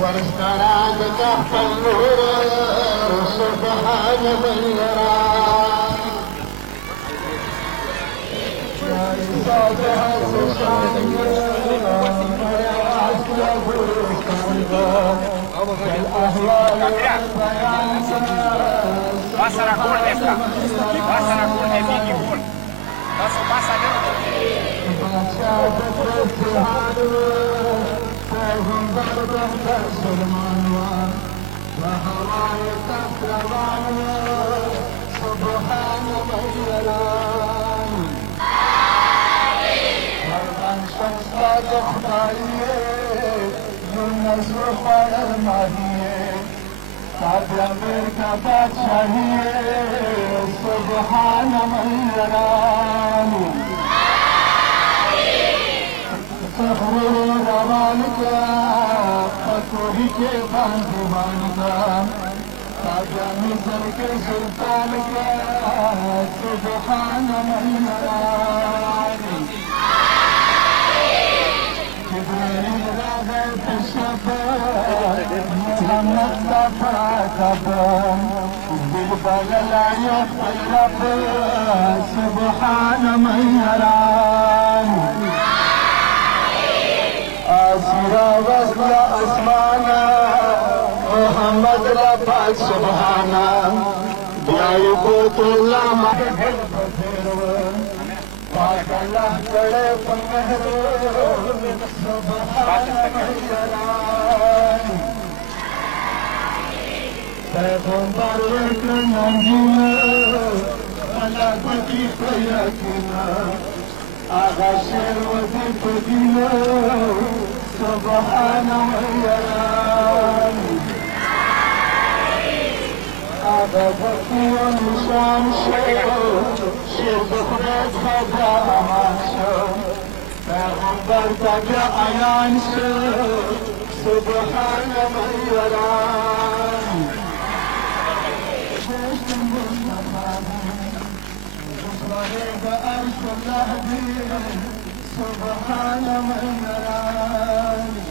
والسراد تحت النور سبحان من يرى Passa na cor dessa. Passa na cor de vinho. Passa dentro. سبحان من يراني تخرج روانك فتوحك بانك تاجا مصرك سلطانك سبحان من يراني جبريل راغب الشفاء محمد صفاك بالبلد لا يخلق سبحان من يراني آسرا وصل اسمانا محمد رفع سبحانا بیایبوت اللہ محبت پاک اللہ کرے پنہر سبحان من يراني پیغمبر ایک ننگینا ملابتی پیاکینا آغا شیر وزیف دینا سبحان من يراني آغا بطی و نشان شو شیر بخدت خدا امان شو پیغمبر تجا عیان شو سبحان من يراني سبحان من يراني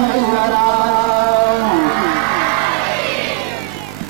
من يراني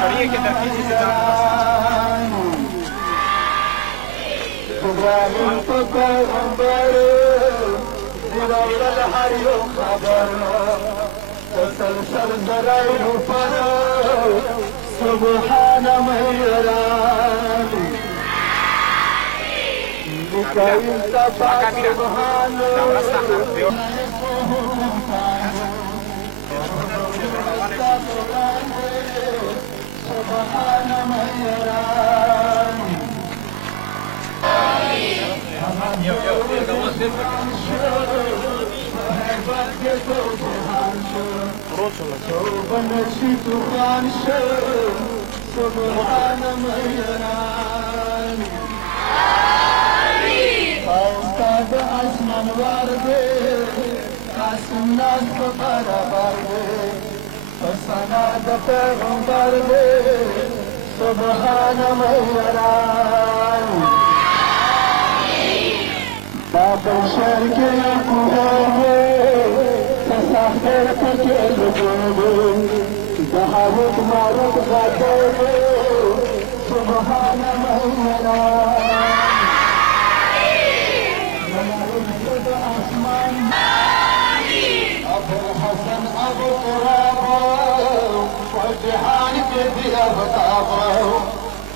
Sabía que también se سبحان من يراني لكي انتفع سبحانه سبحان من يراني سبحان من يراني استاذ اسمن وارده قاسم ناس برابر فسناد پیغمبر سبحان من يراني باب الشر کے تساخر کے لوگوں دعوت معروف غدر سبحان من يراني ابو الحسن ابو قراب والجهان کے دیا بتاو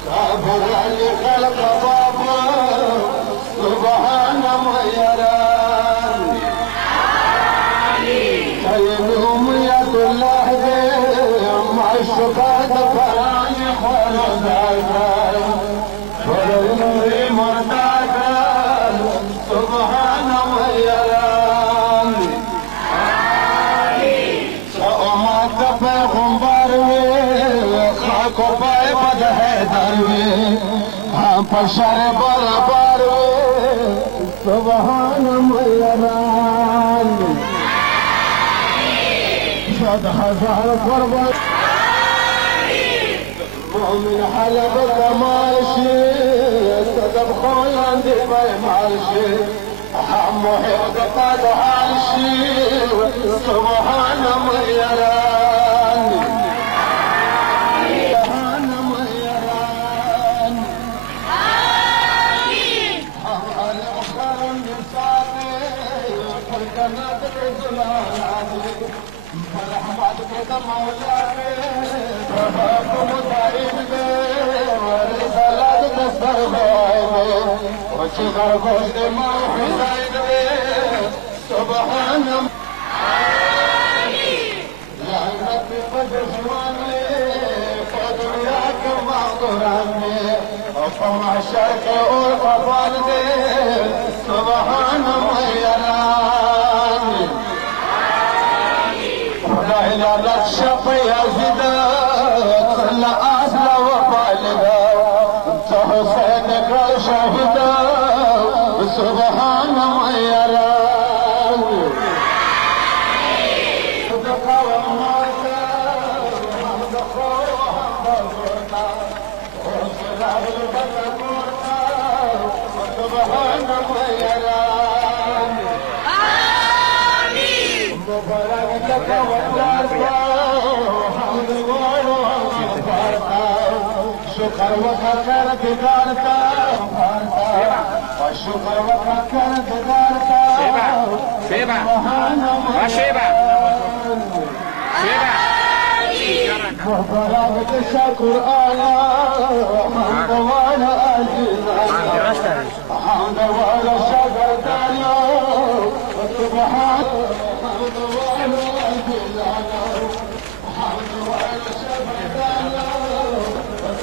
صبر علی خلق بابا سبحان حشر برابر سبحان ميران شد هزار قربان مؤمن حلب كمال شيء صدب خولان دي بيمال شيء حمو حفظ قد حال شيء سبحان ميران سبحان ميران حمال أخر النساء فالجنات الزلال فرحمت كده مولاك رفاكم دائم ورسالات تسترغيب وشغر قصد ما حسين سبحان لا نبي قدر جواني فدنياك معذراني وفما شرك والقبال سبحان ميراني لا لا تشفي يا زيدات لا أصل وفالدا حسينك شهدا سبحان ميران صدقا وموتا صدقا وحبرنا وصلاح البركوتا سبحان ميران مبارك لك شكر وفكر بدارتا وشكر وفكر بدارتا شيبة شيبة مبارك الشكر حمد وانا حمد وانا شكر دانيا سبحان حمد وانا حمد وانا شكر دانيا سبحان